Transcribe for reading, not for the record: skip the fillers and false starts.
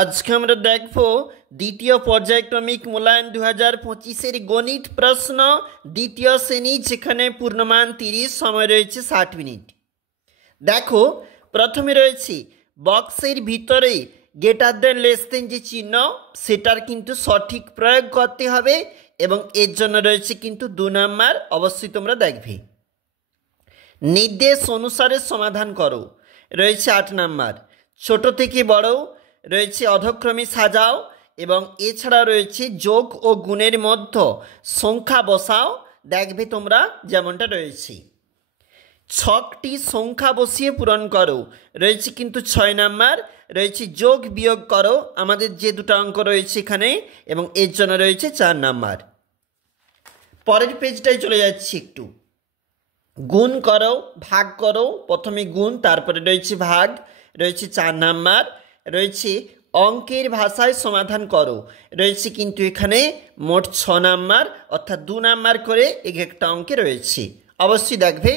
আজকে আমরা দেখব দ্বিতীয় পর্যায়ক্রমিক মূল্যায়ন 2025-এর গণিত প্রশ্ন দ্বিতীয় শ্রেণী, যেখানে পূর্ণমান 30, সময় রয়েছে 60 মিনিট। দেখো, প্রথমে রয়েছে বক্সের ভিতরে গ্রেটার দেন লেস দেন যে চিহ্ন, সেটার কিন্তু সঠিক প্রয়োগ করতে হবে এবং এর জন্য রয়েছে কিন্তু 2 নাম্বার। অবশ্যই তোমরা দেখবে। নির্দেশ অনুসারে সমাধান করো, রয়েছে 8 নাম্বার। ছোট থেকে বড় রয়েছে অধক্রমে সাজাও এবং এছাড়া রয়েছে যোগ ও গুণের মধ্যে সংখ্যা বসাও। দেখবে তোমরা যেমনটা রয়েছে। ছকটি সংখ্যা বসিয়ে পূরণ করো, রয়েছে কিন্তু 6 নাম্বার। রয়েছে যোগ বিয়োগ করো, আমাদের যে দুটো অঙ্ক রয়েছে এখানে, এবং এর জন্য রয়েছে 4 নাম্বার। পরের পেজটায় চলে যাচ্ছি একটু। গুণ করো, ভাগ করো, প্রথমে গুণ তারপরে রয়েছে ভাগ, রয়েছে 4 নাম্বার। রয়েছে অঙ্কের ভাষায় সমাধান করো, রয়েছে কিন্তু এখানে মোট 6 নাম্বার, অর্থাৎ 2 নাম্বার করে এক একটা অঙ্কে রয়েছে। অবশ্যই দেখবে।